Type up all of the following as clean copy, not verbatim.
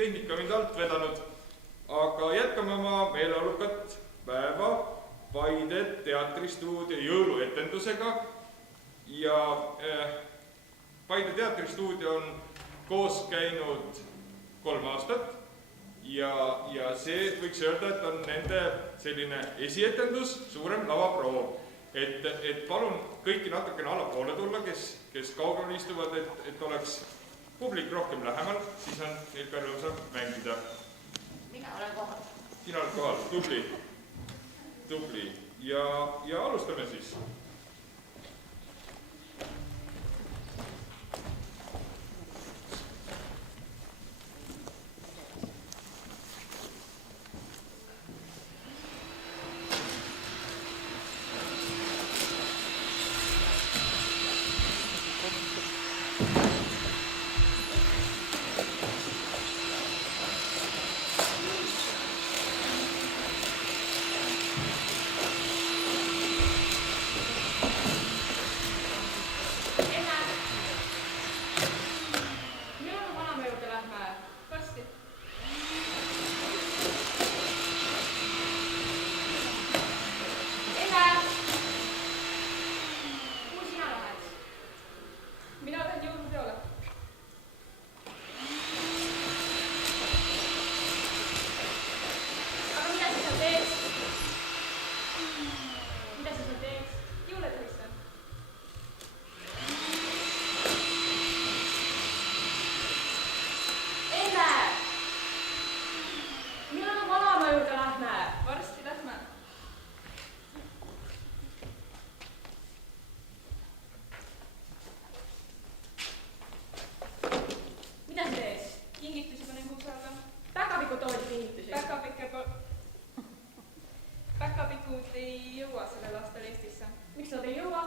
tehnika mind alt vedanud, aga jätkame oma meeleolukat päeva Paide teatristuudio jõuluetendusega ja Paide teatristuudio on koos käinud 3 aastat ja see võiks öelda, et on nende selline esietendus, suurem lavaproov. Et palun kõiki natukene allapoole tulla, kes kaugemal istuvad, et oleks publik rohkem lähemal, siis on neil ka rõõmsam mängida. Mina olen kohal. Sina oled kohal, tubli. Ja alustame siis. Päkapikud ei jõua sellel aastal Eestisse. Miks nad ei jõua?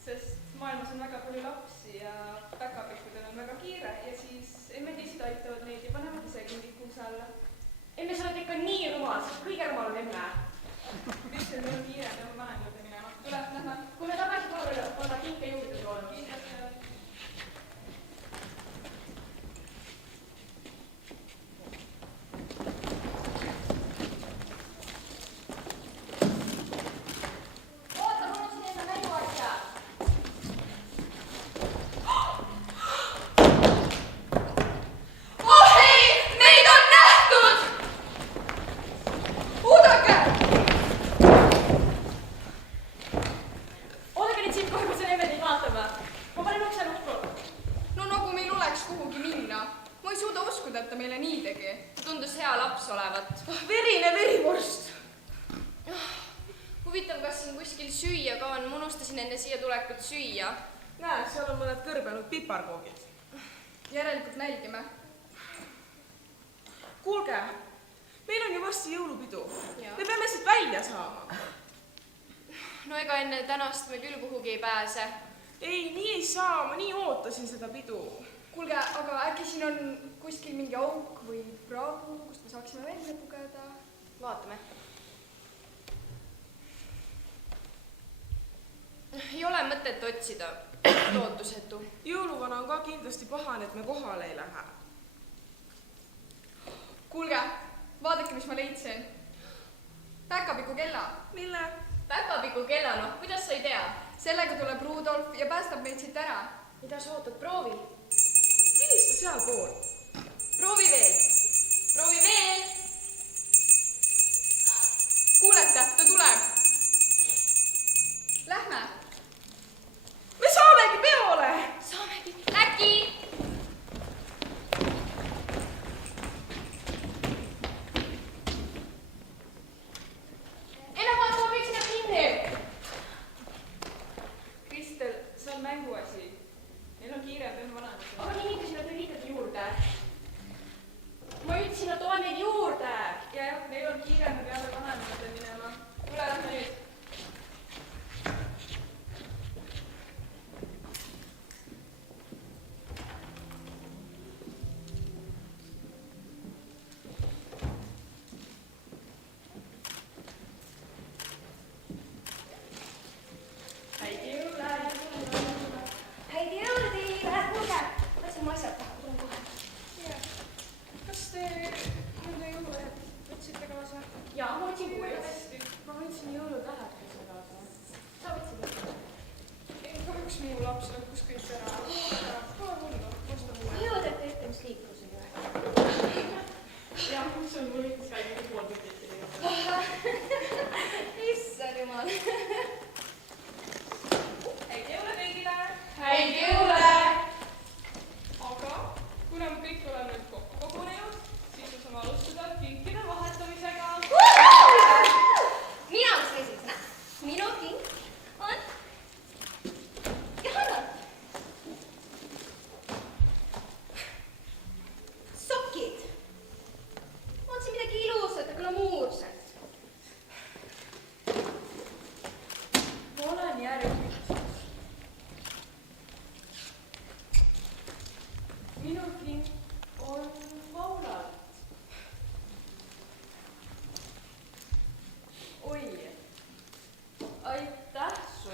Sest maailmas on väga palju lapsi ja päkapikkudel on väga kiire ja siis emmekessid aitavad neid ja panevad ise kingikuuse alla. Emme, sa oled ikka nii rumal, kõige rumalum emme. Kristel, meil on kiire, peame vanem juurde minema. Tule, lähme. Kui me tagasi korrale panna kinke juurde toolema. Näe, seal on mõned kõrbenud piparkoogid. Järelikult nälgime. Kuulge, meil on ju varsti jõulupidu. Me peame siit välja saama. No ega enne tänast me küll kuhugi ei pääse. Ei, nii ei saa, ma nii ootasin seda pidu. Kuulge, aga äkki siin on kuskil mingi auk või praegu, kust me saaksime välja pugeda? Vaatame. Ei ole mõtet otsida, lootusetu. Jõuluvana on ka kindlasti pahane, et me kohale ei lähe. Kuulge, vaadake, mis ma leidsin. Päkapiku kella. Mille? Päkapiku kella, noh, kuidas sa ei tea? Sellega tuleb Rudolf ja päästab meid siit ära. Mida sa ootad, proovi? Vilista seal pool. Proovi veel. Proovi veel. Kuulete, ta tuleb. Lähme. Me saamegi peole. Saamegi. Läki. Enam vaata, ma võiksin kinni. Kristel, see on mänguasi. Meil on kiire, peame vanemad. Aga nii inimesi nad veel ikkagi juurde. Ma ütlesin, et toon neid juurde. Ja, meil on kiire, me peame vanemad minema. Tule, lähme nüüd.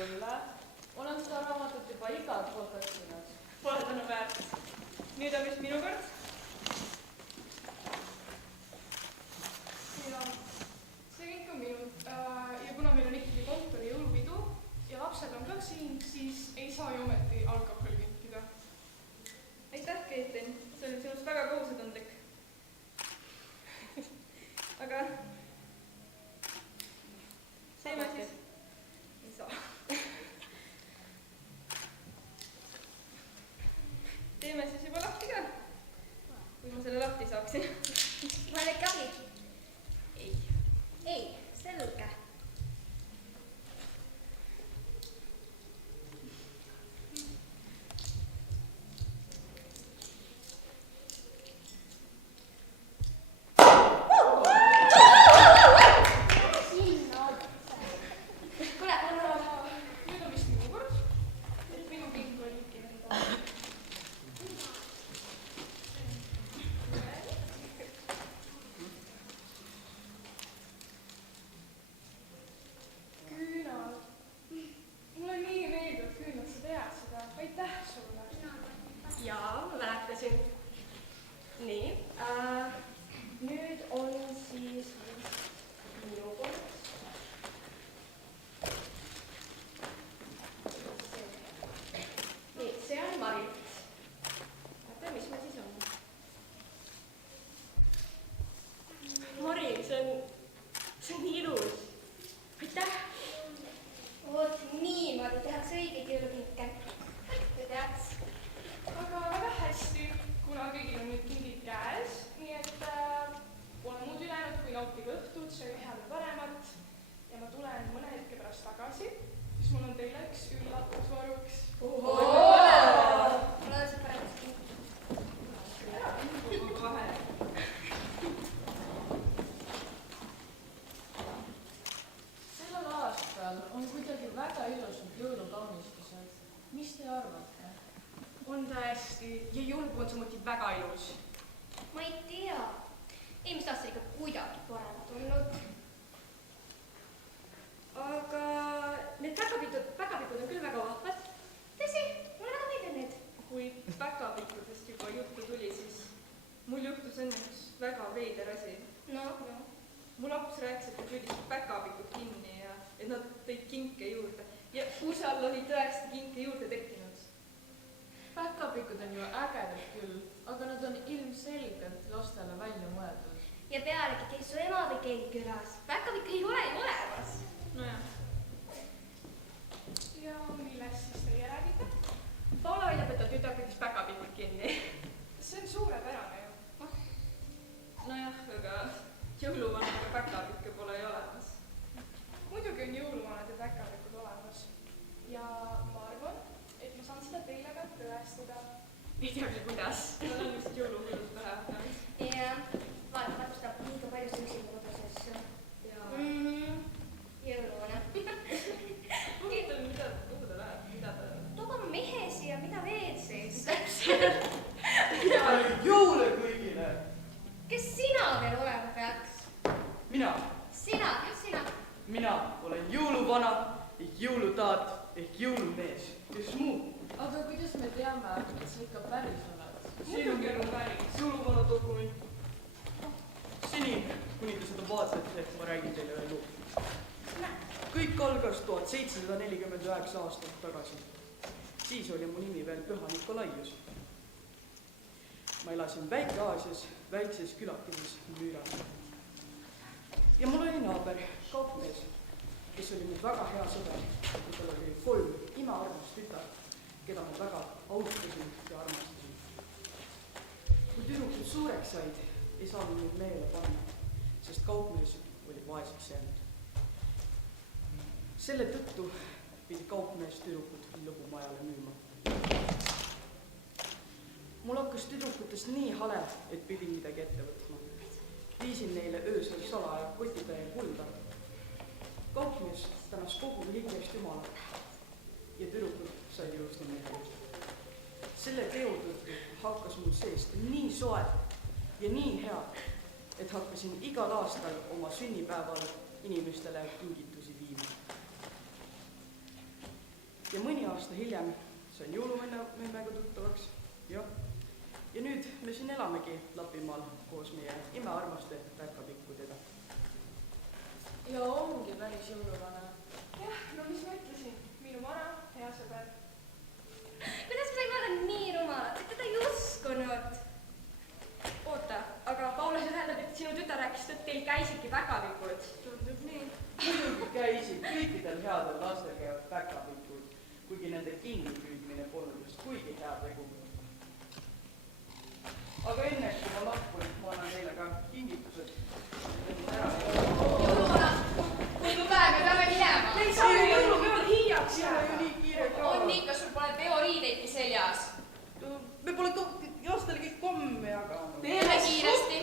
Küll. Olen seda raamatut juba igalt poolt otsinud. Pole tänu väärt. Nüüd on vist minu kord. ja see kõik on minu. Ja kuna meil on ikkagi kontori jõulupidu ja lapsed on ka siin, siis ei saa ju ometi alkoholi kinkida. Aitäh, Caitlin. See on sinust väga kohusetundlik. Aga teeme siis. Ei saa. Teeme siis juba lahti ka. Kui ma selle lahti saaksin. Vale kahvi. Ei. Ei, selge. Nüüd on vist minu kord. Minu kink oli ikka. Küünal. Mulle nii meeldivad küünlad, sa tead seda. Aitäh sulle. Jaa, ma mäletasin. Nii, nüüd on siis minu kord. Nii, see on Marit. Vaata, mis ma siis on. Mari, see on ilus. Aitäh. Vot niimoodi tehakse õigeid jõulukinke. Ja teaks. Aga väga hästi, kuna kõigil on nüüd kingid käes, nii et pole muud ülejäänud, kui nautida õhtut, sööge head ja paremat ja ma tulen mõne hetke pärast tagasi, siis mul on teile üks üllatus varuks. Mul on see paremaks kink. Sellel aastal on kuidagi väga ilusad jõulukaunistused. Mis te arvate? On tõesti ja jõulupuu on samuti väga ilus. Ma ei tea. Eelmist aastal ikka kuidagi parem tulnud. Aga need päkapikud on küll väga vahvad. Tõsi, mulle väga meeldib need. Kui päkapikkudest juba juttu tuli, siis mul juhtus enne üks väga veider asi. No. Mu laps rääkis, et ta püüdis päkapikud kinni ja et nad tõid kinke juurde. Ja usal oli tõesti kinke juurde tekkinud. Päkapikud on ju ägedad küll, aga nad on ilmselgelt lastele välja mõeldud. Ja pealegi, kes su ema või keegi külas. Päkapikku ei ole ju olemas. Nojah. Ja millest siis teie räägite? Paula väidab, et ta tütar püüdis päkapikud kinni. See on suurepärane ju. Nojah, aga jõuluvanaga päkapikke pole ju olemas. Muidugi on jõuluvanad ja päkapikud olemas. Ja ma arvan, et ma saan seda teile ka tõestada. Ei teagi kuidas. Nad on vist jõuluhullud pähe hakanud. Jah, vaata seda liiga palju süüksime kodusesse. Jõuluvana. Huvitav, kuhu ta läheb, mida ta... Tooga mehe siia, mida veel siis? Jõule kõigile! Kes sina veel olema peaks? Mina. Sina, just sina. Mina olen jõuluvana ehk jõulutaat ehk jõulumees. Kes muu? Aga kuidas me teame, et sa ikka päris oled? Muidugi on päris jõuluvana dokument. Seni, kuni te seda vaatate, ma räägin teile ühe loo. Kõik algas 1749 aastat tagasi. Siis oli mu nimi veel Püha Nikolaius. Ma elasin Väike-Aasias, väikses külakeses Müüras. Ja mul oli naaber, kaupmees, kes oli nüüd väga hea sõber. Tal oli 3 imearmast tütart, keda ma väga austasin ja armastasin. Kui tüdrukud suureks said, ei saanud neid meele panna, sest kaupmees oli vaeseks jäänud. Selle tõttu pidi kaupmees tüdrukud lõbumajale müüma. Mul hakkas tüdrukutest nii hale, et pidi midagi ette võtma. Viisin neile öösel salaja kotitäie kulda. Kaupmees tänas kogu hingest Jumalat ja tüdrukud said ilusti meelde. Selle teo tõttu hakkas mul seest nii soe ja nii hea, et hakkasin igal aastal oma sünnipäeval inimestele kingitusi viima. aasta hiljem sain jõulumemmega tuttavaks, jah. Ja nüüd me siin elamegi Lapimaal koos meie imearmaste päkapikkudega. Ja ongi päris jõuluvana. jah, no mis ma ütlesin, minu vana hea sõber. Kuidas me saime olla nii rumalad, et teda ei uskunud? Oota, aga Paula, see tähendab, et sinu tütar rääkis, et teil käisidki päkapikud. Tundub nii. Muidugi käisid, kõikidel headel lastel käivad päkapikud, kuigi nende kinni püüdmine polnud just kuigi hea tegu. Aga enne, kui ma lahkun, ma annan teile ka kingitused. jõuluvana, õigu päev, me peame minema. Ei saa ju jõulupeol hiljaks jääda ju nii kiire ka. On ikka, sul pole teoriideidki seljas. Me pole lastelegi komme jaganud. Teeme kiiresti.